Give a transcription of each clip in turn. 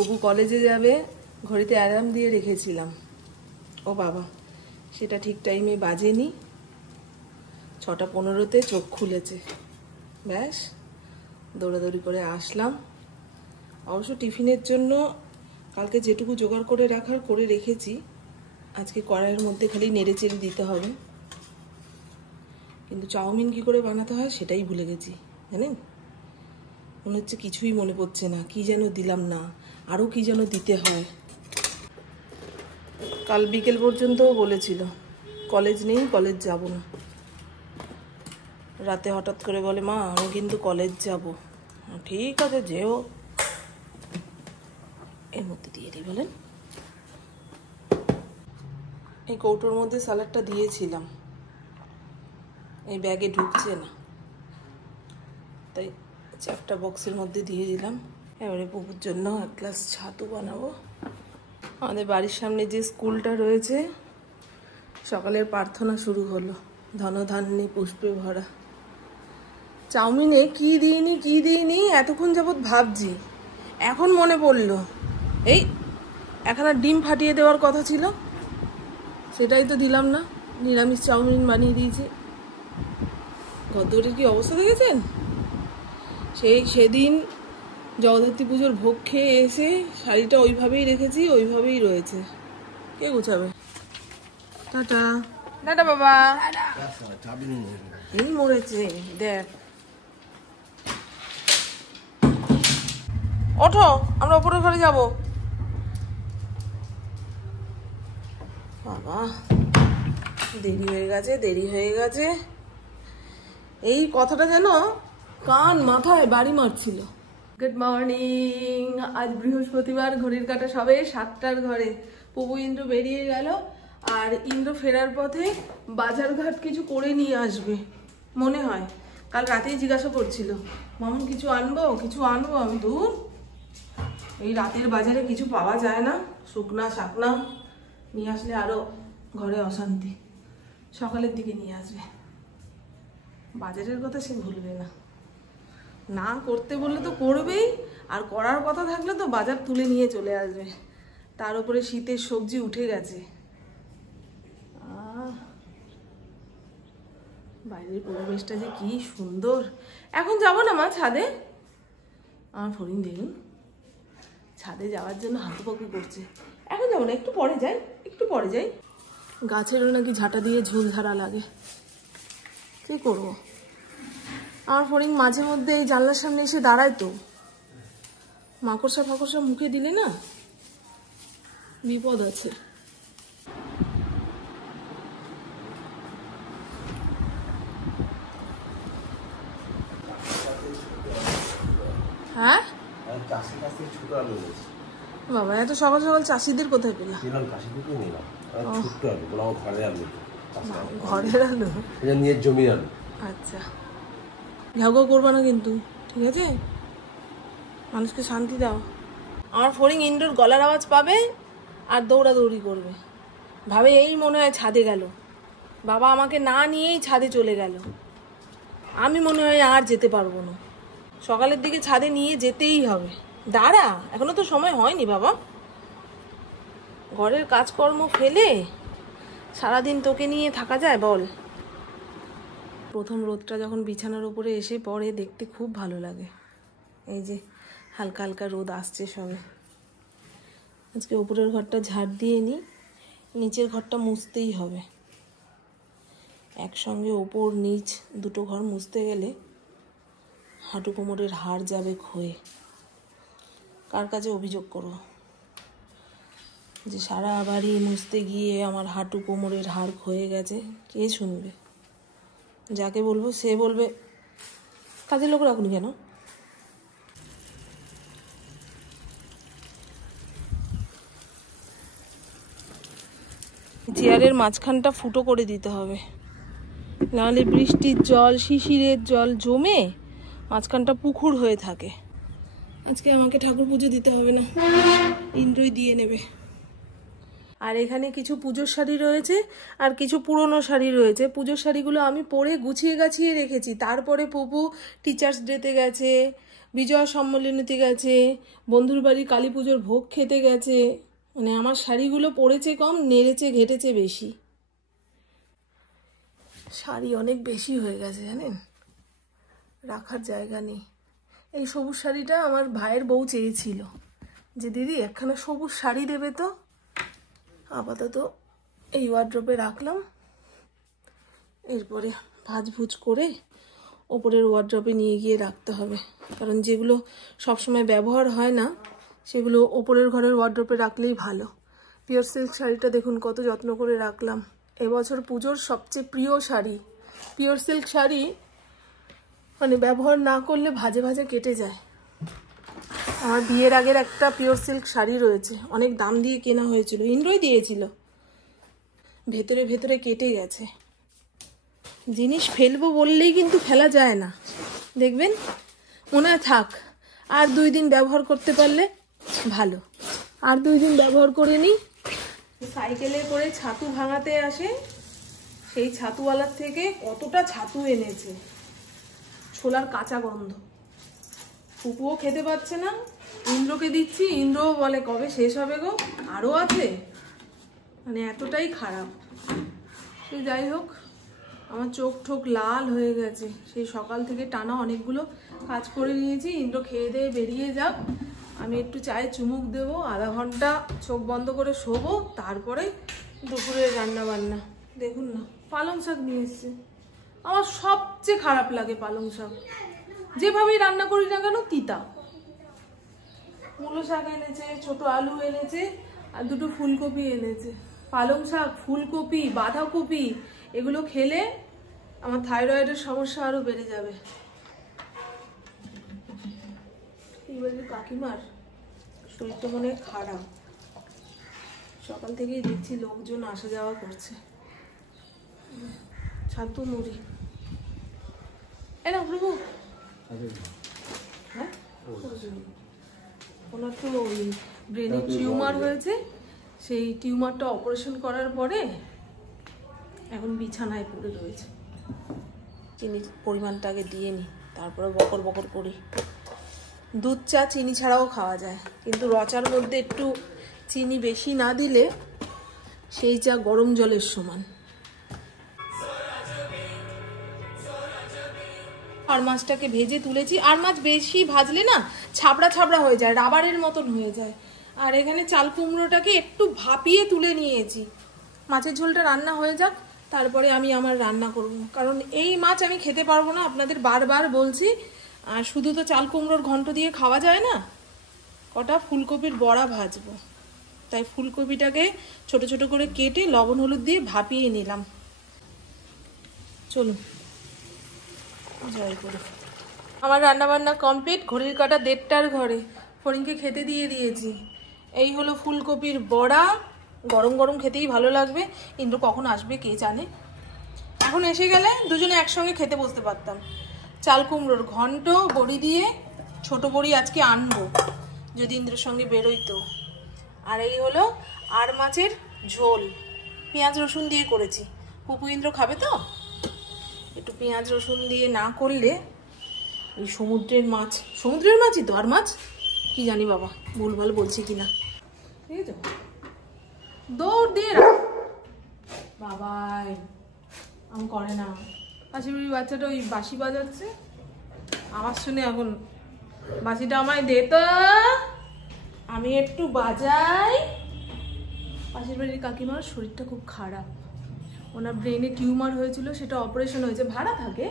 পপু কলেজে যাবে, ঘড়িতে অ্যালার্ম দিয়ে রেখেছিলাম। ও বাবা, সেটা ঠিক টাইমে বাজেনি। 6:15-তে চোখ খুলেছে। ব্যাস দৌড়াদৌড়ি করে আসলাম। অবশ্য টিফিনের জন্য কালকে যেটুকু জোগাড় করে রাখার করে রেখেছি, আজকে কড়াইয়ের মধ্যে খালি নেড়ে চেড়ে দিতে হবে। কিন্তু চাউমিন কি করে বানাতে হয় সেটাই ভুলে গেছি, জানেন? মনে হচ্ছে কিছুই মনে পড়ছে না, কি যেন দিলাম না, আরও কি যেন দিতে হয়। কাল বিকেল পর্যন্তও বলেছিল কলেজ নেই, কলেজ যাব না। রাতে হঠাৎ করে বলে, মা আমি কিন্তু কলেজ যাব। ঠিক আছে যেও। এর মধ্যে দিয়ে দিই বলেন। এই কৌটোর মধ্যে স্যালাডটা দিয়েছিলাম, এই ব্যাগে ঢুকছে না, তাই চ্যাপটা বক্সের মধ্যে দিয়ে দিলাম। এবারে পুকুর জন্য এক গ্লাস ছাতু বানাবো। আমাদের বাড়ির সামনে যে স্কুলটা রয়েছে, সকালের প্রার্থনা শুরু হলো, ধনধান্যে পুষ্পে ভরা। চাউমিনে কি দিইনি এতক্ষণ যাবৎ ভাবছি, এখন মনে পড়লো এই একখানা ডিম ফাটিয়ে দেওয়ার কথা ছিল, সেটাই তো দিলাম না, নিরামিষ চাউমিন বানিয়ে দিয়েছি। গদ্দরের কি অবস্থা দেখেছেন? সেদিন জগদ্ধাত্রী পুজোর ভোগ খেয়ে এসে শাড়িটা ওইভাবেই রেখেছি, ওইভাবেই রয়েছে। কে গুছাবে? টাটা টাটা বাবা। এই মরেছে, দেখ। ওঠো, আমরা ওপরের ঘরে যাব। বাবা দেরি হয়ে গেছে। এই কথাটা যেন কান মাথায় বাড়ি মারছিল। Good morning. আজ বৃহস্পতিবার, ঘড়ির কাঁটা সবে 7টার ঘরে। পপু ইন্দ্র বেরিয়ে গেল, আর ইন্দ্র ফেরার পথে বাজারঘাট কিছু করে নিয়ে আসবে মনে হয়। কাল রাতেই জিজ্ঞাসা করছিল, মামুন কিছু আনবো। আমি দূর, এই রাতের বাজারে কিছু পাওয়া যায় না, শুকনা শাকনা নিয়ে আসলে আরো ঘরে অশান্তি। সকালের দিকে নিয়ে আসবে। বাজারের কথা সে ভুলবে না, না করতে বললে তো করবেই, আর করার কথা থাকলে তো বাজার তুলে নিয়ে চলে আসবে। তার উপরে শীতের সবজি উঠে গেছে। বাইরের পরিবেশটা যে কি সুন্দর। এখন যাব না মা ছাদে? আমার ফরিন দেখুন ছাদে যাওয়ার জন্য হাঁটুপাকু করছে। এখন যাবো না, একটু পরে যাই। গাছেরও নাকি ঝাঁটা দিয়ে ঝুল ঝাড়া লাগে, কি করবো। আমার ফড়িং মাঝে মধ্যে এই জানলার সামনে এসে দাঁড়ায়, তো মাকড়সা ফাকড়সা মুখে দিলে না বিপদ আছে। হ্যাঁ বাবা, এত সকাল সকাল চাষিদের কোথায় পেলাম? ঘরের আলু, জমির আলু। আচ্ছা, ঘাউ করবা না কিন্তু, ঠিক আছে? মানুষকে শান্তি দাও। আমার ফড়িং ইন্ডোর গলার আওয়াজ পাবে আর দৌড়াদৌড়ি করবে, ভাবে এই মনে হয় ছাদে গেল। বাবা আমাকে না নিয়েই ছাদে চলে গেল, আমি মনে হয় আর যেতে পারবো না। সকালের দিকে ছাদে নিয়ে যেতেই হবে। দাঁড়া, এখনো তো সময় হয়নি বাবা। ঘরের কাজকর্ম ফেলে সারাদিন তোকে নিয়ে থাকা যায় বল? প্রথম রোদটা যখন বিছানার উপরে এসে পড়ে, দেখতে খুব ভালো লাগে। এই যে হালকা হালকা রোদ আসছে সবে। আজকে উপরের ঘরটা ঝাড় দিয়ে নিই, নিচের ঘরটা মুছতেই হবে। একসঙ্গে ওপর নিচ দুটো ঘর মুছতে গেলে হাঁটু কোমরের হাড় যাবে ক্ষয়ে। কার কাছে অভিযোগ করব যে সারা বাড়ি মুছতে গিয়ে আমার হাঁটু কোমরের হাড় ক্ষয়ে গেছে? কে শুনবে? যাকে বলবো সে বলবে কাজের লোক রাখুন কেন। চেয়ারের মাঝখানটা ফুটো করে দিতে হবে, নাহলে বৃষ্টির জল শিশিরের জল জমে মাঝখানটা পুকুর হয়ে থাকে। আজকে আমাকে ঠাকুর পুজো দিতে হবে না, ইন্দ্রই দিয়ে নেবে। আর এখানে কিছু পুজোর শাড়ি রয়েছে আর কিছু পুরনো শাড়ি রয়েছে। পুজোর শাড়িগুলো আমি পরে গুছিয়ে গাছিয়ে রেখেছি। তারপরে পপু টিচার্স ডেতে গেছে, বিজয়া সম্মেলনীতে গেছে, বন্ধুর বাড়ি কালী পুজোর ভোগ খেতে গেছে। মানে আমার শাড়িগুলো পরেছে কম, নেড়েছে ঘেটেছে বেশি। শাড়ি অনেক বেশি হয়ে গেছে জানেন, রাখার জায়গা নেই। এই সবুজ শাড়িটা আমার ভাইয়ের বউ চেয়েছিল যে দিদি একখানা সবুজ শাড়ি দেবে, তো আপাতত এই ওয়ার্ড্রপে রাখলাম। এরপরে ভাজভুজ করে ওপরের ওয়ার্ড্রপে নিয়ে গিয়ে রাখতে হবে, কারণ যেগুলো সবসময় ব্যবহার হয় না সেগুলো ওপরের ঘরের ওয়ার্ড্রপে রাখলেই ভালো। পিওর সিল্ক শাড়িটা দেখুন কত যত্ন করে রাখলাম। এবছর পুজোর সবচেয়ে প্রিয় শাড়ি। পিওর সিল্ক শাড়ি মানে ব্যবহার না করলে ভাজে ভাজে কেটে যায়। আমার বিয়ের আগের একটা পিওর সিল্ক শাড়ি রয়েছে, অনেক দাম দিয়ে কেনা হয়েছিল, ইন্দ্রই দিয়েছিল, ভেতরে ভেতরে কেটে গেছে। জিনিস ফেলবো বললেই কিন্তু ফেলা যায় না, দেখবেন মনে হয় থাক, আর 2 দিন ব্যবহার করতে পারলে ভালো। আর 2 দিন ব্যবহার করে নিই। সাইকেলে করে ছাতু ভাঙাতে আসে, সেই ছাতুওয়ালার থেকে কতটা ছাতু এনেছে, ছোলার কাঁচা গন্ধ। পুপুও খেতে পাচ্ছে না, ইন্দ্রকে দিচ্ছি, ইন্দ্রও বলে কবে শেষ হবে গো, আরও আছে। মানে এতটাই খারাপ। যাই হোক, আমার চোখ ঠোক লাল হয়ে গেছে, সেই সকাল থেকে টানা অনেকগুলো কাজ করে নিয়েছি। ইন্দ্র খেয়ে দিয়ে বেরিয়ে যাক, আমি একটু চায়ে চুমুক দেবো, আধা ঘন্টা চোখ বন্ধ করে শোবো, তারপরে দুপুরে রান্না বান্না। দেখুন না, পালং শাক নিয়ে এসছে। আমার সবচেয়ে খারাপ লাগে পালং শাক, যেভাবেই রান্না করি না কেন তিতা। মূলো শাক এনেছে, ছোট আলু এনেছে, আর 2টো ফুলকপি এনেছে। পালং শাক, ফুলকপি, বাঁধাকপি এগুলো খেলে আমার থাইরয়েডের সমস্যা আরো বেড়ে যাবে। এইবার কাকিমার শরীরটা মনে খারাপ, সকাল থেকেই দেখছি লোকজন আসা যাওয়া করছে। ছাতু মুড়ি এনা প্রভু, হ্যাঁ ওনার তো ওই ব্রেনে টিউমার হয়েছে, সেই টিউমারটা অপারেশন করার পরে এখন বিছানায় পড়ে রয়েছে। চিনির পরিমাণটা আগে দিয়ে নিই, তারপরে বকর বকর করি। দুধ চা চিনি ছাড়াও খাওয়া যায়, কিন্তু রচার মধ্যে একটু চিনি বেশি না দিলে সেই চা গরম জলের সমান। আর মাছটাকে ভেজে তুলেছি। আর মাছ বেশি ভাজলে না ছাবড়া ছাবড়া হয়ে যায়, রাবারের মতন হয়ে যায়। আর এখানে চাল কুমড়োটাকে একটু ভাপিয়ে তুলে নিয়েছি। মাছের ঝোলটা রান্না হয়ে যাক, তারপরে আমি আমার রান্না করব, কারণ এই মাছ আমি খেতে পারবো না, আপনাদের বারবার বলছি। আর শুধু তো চাল কুমড়োর ঘন্ট দিয়ে খাওয়া যায় না, কটা ফুলকপির বড়া ভাজবো, তাই ফুলকপিটাকে ছোট ছোট করে কেটে লবণ হলুদ দিয়ে ভাপিয়ে নিলাম। চলুন জয় করি। আমার রান্নাবান্না কমপ্লিট, ঘড়ির কাঁটা 1:30টার ঘরে। ফড়িংকে খেতে দিয়ে দিয়েছি। এই হলো ফুলকপির বড়া, গরম গরম খেতেই ভালো লাগবে। ইন্দ্র কখন আসবে কে জানে, এখন এসে গেলে দুজনে একসঙ্গে খেতে বসতে পারতাম। চাল কুমড়োর ঘন্ট বড়ি দিয়ে, ছোট বড়ি আজকে আনবো যদি ইন্দ্রের সঙ্গে বেরোইতো। আর এই হলো আর মাছের ঝোল, পেঁয়াজ রসুন দিয়ে করেছি। পুপু ইন্দ্র খাবে তো, একটু পেঁয়াজ রসুন দিয়ে না করলে এই সমুদ্রের মাছ, সমুদ্রের মাছই তো, আর মাছ কি জানি বাবা ভুলভাল বলছি কিনা। ঠিক আছে, দৌড় দিয়ে বাবাই আমি করে না। পাশের বাচ্চাটা ওই বাঁশি বাজাচ্ছে, আওয়াজ শুনে এখন বাঁশিটা আমায় দে তো, আমি একটু বাজাই। পাশের বাড়ির কাকিমার শরীরটা খুব খারাপ, ওনার ব্রেনে টিউমার হয়েছিল, সেটা অপারেশন হয়েছে, ভাড়া থাকে।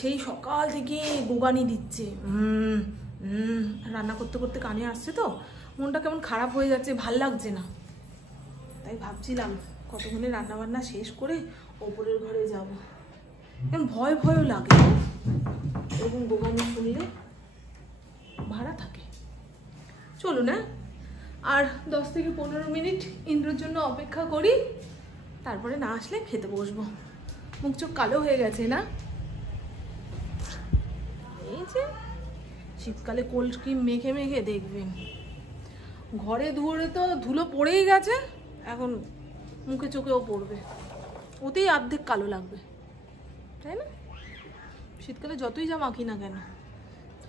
সেই সকাল থেকে গোগানি দিচ্ছে, রান্না করতে করতে কানে আসছে তো, মনটা কেমন খারাপ হয়ে যাচ্ছে, ভাল লাগছে না। তাই ভাবছিলাম কতক্ষণে রান্নাবান্না শেষ করে ওপরের ঘরে যাব। এখন ভয় ভয়ও লাগে, এরকম গোগানি শুনলে ভাড়া থাকে। চলুন না, আর 10 থেকে 15 মিনিট ইন্দ্রর জন্য অপেক্ষা করি, তারপরে না আসলে খেতে বসবো। মুখ চোখ কালো হয়ে গেছে না, এই যে শীতকালে কোল্ড ক্রিম মেখে মেখে দেখবেন, ঘরে দুয়ারে তো ধুলো পড়েই গেছে, এখন মুখে চোখেও পড়বে, ওতেই অর্ধেক কালো লাগবে, তাই না? শীতকালে যতই যা মাখি না কেন,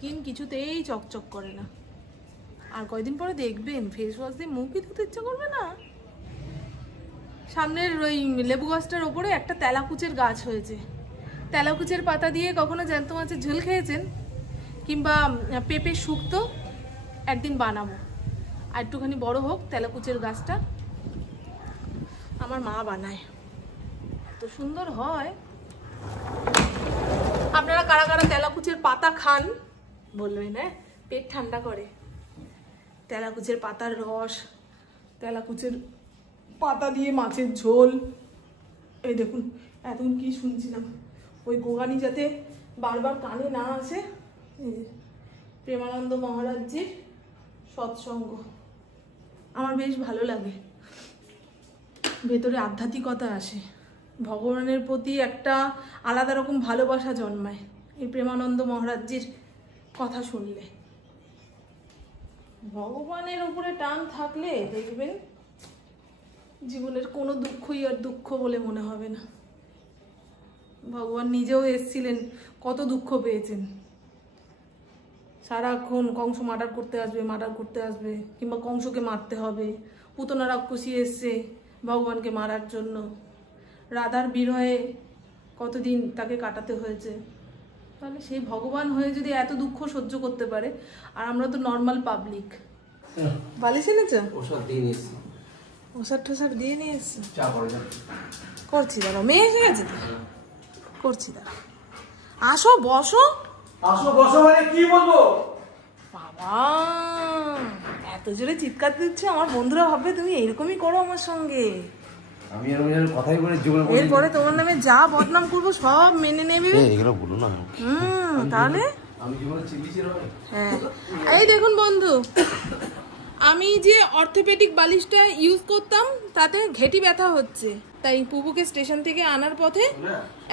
স্কিন কিছুতেই চকচক করে না। আর কয়দিন পরে দেখবেন ফেস ওয়াশ দিয়ে মুখই ধুতে ইচ্ছা করবে না। সামনের ওই লেবু গাছটার ওপরে একটা তেলাকুচের গাছ হয়েছে। তেলাকুচের পাতা দিয়ে কখনো জ্যান্ত মাছের ঝোল খেয়েছেন? কিংবা পেঁপে শুক্তো একদিন বানাবো। আর একটুখানি বড় হোক তেলাকুচের গাছটা, আমার মা বানায়, এত সুন্দর হয়। আপনারা কারা কারা তেলাকুচের পাতা খান বলবেন, হ্যাঁ পেট ঠান্ডা করে। তেলাকুচের পাতার রস, তেলাকুচের পাতা দিয়ে মাছের ঝোল। এই দেখুন এতক্ষণ কি শুনছিলাম, ওই গোগানি যাতে বারবার কানে না আসে। প্রেমানন্দ মহারাজজির সৎসঙ্গ আমার বেশ ভালো লাগে, ভেতরে আধ্যাত্মিকতা আসে, ভগবানের প্রতি একটা আলাদা রকম ভালোবাসা জন্মায় এই প্রেমানন্দ মহারাজজির কথা শুনলে। ভগবানের উপরে টান থাকলে দেখবেন জীবনের কোনো দুঃখই আর দুঃখ বলে মনে হবে না। ভগবান নিজেও এসেছিলেন, কত দুঃখ পেয়েছেন। সারাক্ষণ কংস মার্ডার করতে আসবে, কিংবা কংসকে মারতে হবে। পুতনা রাক্ষসী এসছে ভগবানকে মারার জন্য, রাধার বিরহে কতদিন তাকে কাটাতে হয়েছে। তাহলে সেই ভগবান হয়ে যদি এত দুঃখ সহ্য করতে পারে, আর আমরা তো নর্মাল পাবলিক। বালিশ এনেছো? ওষুধ টোষাদ দিয়ে নিয়ে এসছো? করছি দাঁড়াও, মেয়ে এসে গেছে তো, করছি দাঁড়াও। আসো বসো। মানে কি বলবো বাবা, এত জোরে চিৎকার দিচ্ছে, আমার বন্ধুরা ভাববে তুমি এরকমই করো আমার সঙ্গে। আমি এরকম কথাই বলে জীবনে এরপরে তোমার নামে যা বদনাম করবো সব মেনে নেবে। এগুলো বলো না। তাহলে আমি জীবনে চিল্লিছি না। হ্যাঁ, এই দেখুন বন্ধু, আমি যে অর্থোপেডিক বালিশটা ইউজ করতাম তাতে ঘেঁটি ব্যথা হচ্ছে, তাই পুবুকে স্টেশন থেকে আনার পথে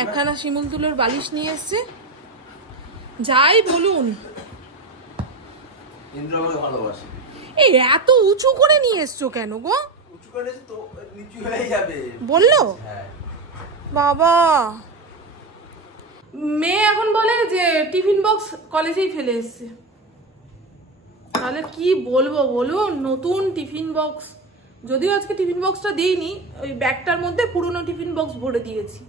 একখানা শিমুল তুলোর বালিশ নিয়ে এসছে। যাই বলুন, ইন্দ্র আমাকে ভালোবাসে। এই এত উঁচু করে নিয়ে এসছো কেন গো? উঁচু করে তো নিচু হয়ে যাবে বললো। হ্যাঁ বাবা, মেয়ে এখন বলে যে টিফিন বক্স কলেজেই ফেলে এসছে। তাহলে কি বলবো বলুন, নতুন টিফিন বক্স, যদিও আজকে টিফিন বক্সটা দিইনি, ওই ব্যাগটার মধ্যে পুরনো টিফিন বক্স ভরে দিয়েছি।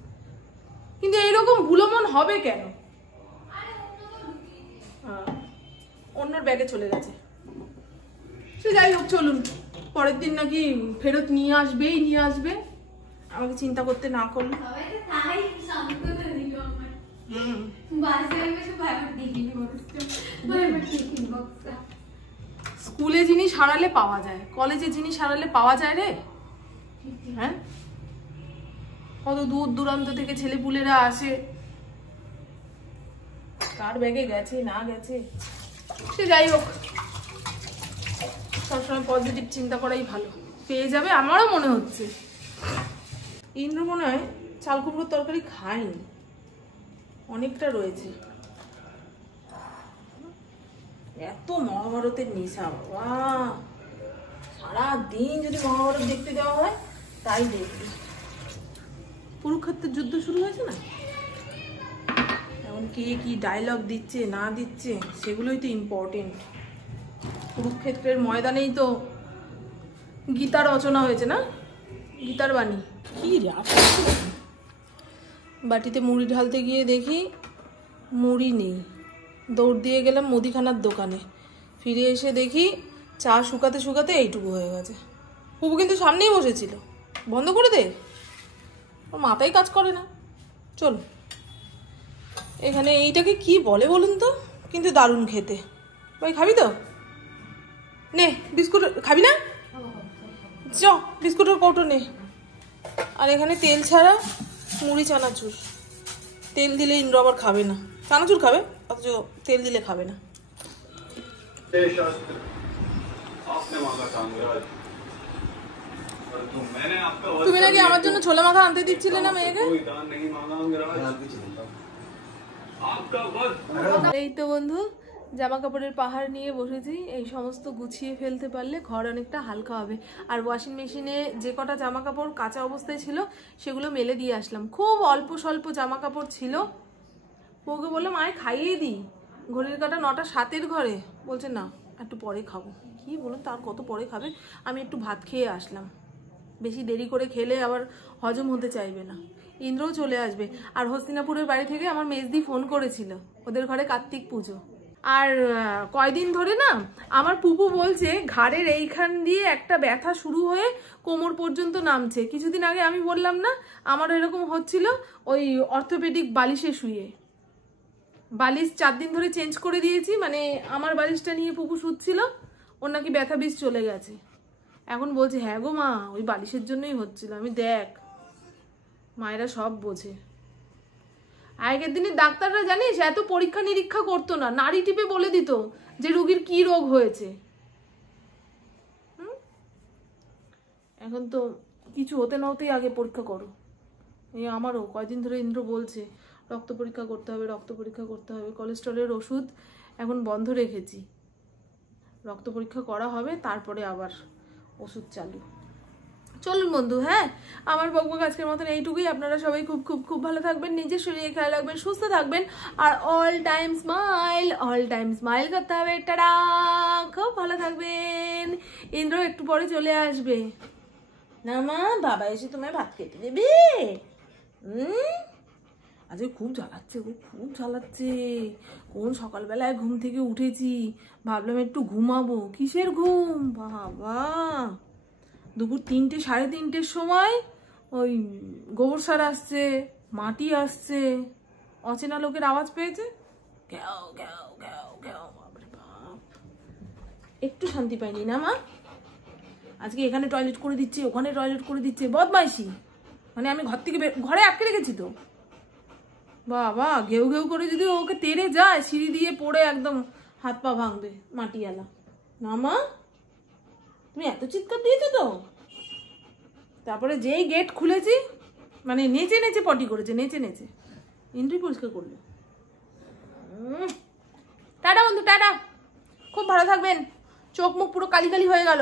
কিন্তু এইরকম ভুলোমন হবে কেন? অন্যর ব্যাগে চলে গেছে। সে যাই হোক, চলুন, পরের দিন নাকি ফেরত নিয়ে আসবে, আমাকে চিন্তা করতে না করলে। স্কুলে জিনিস হারালে পাওয়া যায়, কলেজে জিনিস হারালে পাওয়া যায় রে। হ্যাঁ, কত দূর দূরান্ত থেকে ছেলেপুলেরা আসে, কার ব্যাগে গেছে না গেছে। সে যাই হোক, সবসময় পজিটিভ চিন্তা করাই ভালো, পেয়ে যাবে আমারও মনে হচ্ছে। ইন্দ্র মনে হয় চাল কুমড়োর তরকারি খায়নি, অনেকটা রয়েছে। এত মহাভারতের নেশা, বাবা, সারাদিন যদি মহাভারত দেখতে দেওয়া হয় তাই দেখবি। কুরুক্ষেত্রের যুদ্ধ শুরু হয়েছে না, এখন কে কি ডায়লগ দিচ্ছে না দিচ্ছে সেগুলোই তো ইম্পর্টেন্ট। কুরুক্ষেত্রের ময়দানেই তো গীতা রচনা হয়েছে না, গীতার বাণী। কি বাটিতে মুড়ি ঢালতে গিয়ে দেখি মুড়ি নেই, দৌড় দিয়ে গেলাম মুদিখানার দোকানে, ফিরে এসে দেখি চা শুকাতে শুকাতে এইটুকু হয়ে গেছে। পুবু কিন্তু সামনেই বসেছিল, বন্ধ করে দে, ওর মাথায় কাজ করে না। চল, এখানে এইটাকে কি বলে বলুন তো, কিন্তু দারুণ খেতে। ভাই খাবি তো? নে বিস্কুট, খাবি না? চ বিস্কুটের কৌটো নে। আর এখানে তেল ছাড়া মুড়ি চানাচুর, তেল দিলে ইন্দ্র আবার খাবে না, চানাচুর খাবে অথচ তেল দিলে খাবে না। তুমি নাকি আমার জন্য ছোলা মাখা আনতে দিচ্ছিলে না মেয়েকে? এই তো বন্ধু, জামা কাপড়ের পাহাড় নিয়ে বসেছি। এই সমস্ত গুছিয়ে ফেলতে পারলে ঘর অনেকটা হালকা হবে। আর ওয়াশিং মেশিনে যে কটা জামা কাপড় কাঁচা অবস্থায় ছিল সেগুলো মেলে দিয়ে আসলাম। খুব অল্প স্বল্প জামা কাপড় ছিল, ওকে বললাম আয় খাইয়ে দিই, ঘড়ির কাঁটা 9টা 7 ঘরে, বলছে না একটু পরে খাবো। কি বলুন, তার কত পরে খাবে? আমি একটু ভাত খেয়ে আসলাম, বেশি দেরি করে খেলে আবার হজম হতে চাইবে না। ইন্দ্রও চলে আসবে। আর হস্তিনাপুরের বাড়ি থেকে আমার মেজদি ফোন করেছিল, ওদের ঘরে কার্তিক পুজো। আর কয়দিন ধরে না আমার পুপু বলছে ঘাড়ের এইখান দিয়ে একটা ব্যথা শুরু হয়ে কোমর পর্যন্ত নামছে। কিছুদিন আগে আমি বললাম না আমার এরকম হচ্ছিল, ওই অর্থোপেডিক বালিশে শুয়ে। বালিশ 4 দিন ধরে চেঞ্জ করে দিয়েছি, মানে আমার বালিশটা নিয়ে পুপু শুচ্ছিল, ওর নাকি ব্যথা বিষ চলে গেছে। এখন বলছে হ্যাঁ গো মা, ওই বালিশের জন্যই হচ্ছিল। আমি দেখ, মায়েরা সব বোঝে। আগের দিনে ডাক্তাররা জানিস এত পরীক্ষা নিরীক্ষা করতো না, নাড়ি টিপে বলে দিত যে রুগীর কি রোগ হয়েছে। এখন তো কিছু হতে না হতেই আগে পরীক্ষা করো। এই আমারও কয়দিন ধরে ইন্দ্র বলছে রক্ত পরীক্ষা করতে হবে, রক্ত পরীক্ষা করতে হবে। কোলেস্টেরলের ওষুধ এখন বন্ধ রেখেছি, রক্ত পরীক্ষা করা হবে, তারপরে আবার ওষুধ চালু। চলুন বন্ধু, হ্যাঁ আমার বকবক আজকের মতন এইটুকুই। আপনারা সবাই খুব খুব খুব ভালো থাকবেন, নিজের শরীরে খেয়াল রাখবেন, সুস্থ থাকবেন, আর অল টাইম স্মাইল করতে হবে। টাটা, খুব ভালো থাকবেন। ইন্দ্র একটু পরে চলে আসবে। না মা, বাবা এসে তোমায় ভাত খেতে দেবে। আজকে খুব জ্বালাচ্ছে, ও খুব জ্বালাচ্ছে। কোন সকালবেলায় ঘুম থেকে উঠেছি, ভাবলাম একটু ঘুমাবো। কিসের ঘুম বাবা! দুপুর 3টে 3:30-র সময় ওই গোবর সার আসছে, মাটি আসছে, অচেনা লোকের আওয়াজ পেয়েছে, ঘ্যাও ঘ্যাও ঘ্যাও ঘ্যাও। বাপরে বাপ, একটু শান্তি পাইনি না মা। আজকে এখানে টয়লেট করে দিচ্ছে, ওখানে টয়লেট করে দিচ্ছে, বদমাইশি। মানে আমি ঘর থেকে ঘরে আটকে রেখেছি তো। বাবা, ঘেউ ঘেউ করে যদি ওকে তেড়ে যায়, সিঁড়ি দিয়ে পড়ে একদম হাত পা ভাঙবে মাটিওয়ালা। না মা, তুমি এত চিৎকার দিয়েছো তো। তারপরে যেই গেট খুলেছি, মানে নেচে নেচে পটি করেছে, নেচে নেচে। এন্ট্রি পরিষ্কার করলো। টাটা বন্ধু, টাটা, খুব ভালো থাকবেন। চোখ মুখ পুরো কালি কালি হয়ে গেল।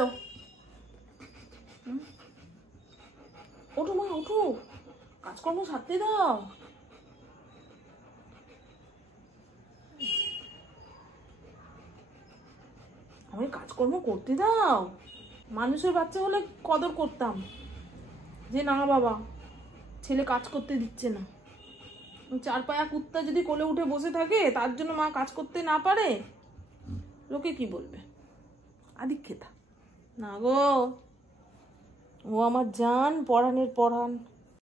ওঠো মা, ওঠো, কাজকর্ম সারতে দাও। আমি কাজকর্ম করতে দাও। মানুষের বাচ্চা হলে কদর করতাম, যে না বাবা ছেলে কাজ করতে দিচ্ছে না। 4 পায়া কুত্তা যদি কোলে উঠে বসে থাকে, তার জন্য মা কাজ করতে না পারে, লোকে কি বলবে? আদিক্ষেতা না গো, ও আমার জান, পরাণের পরাণ।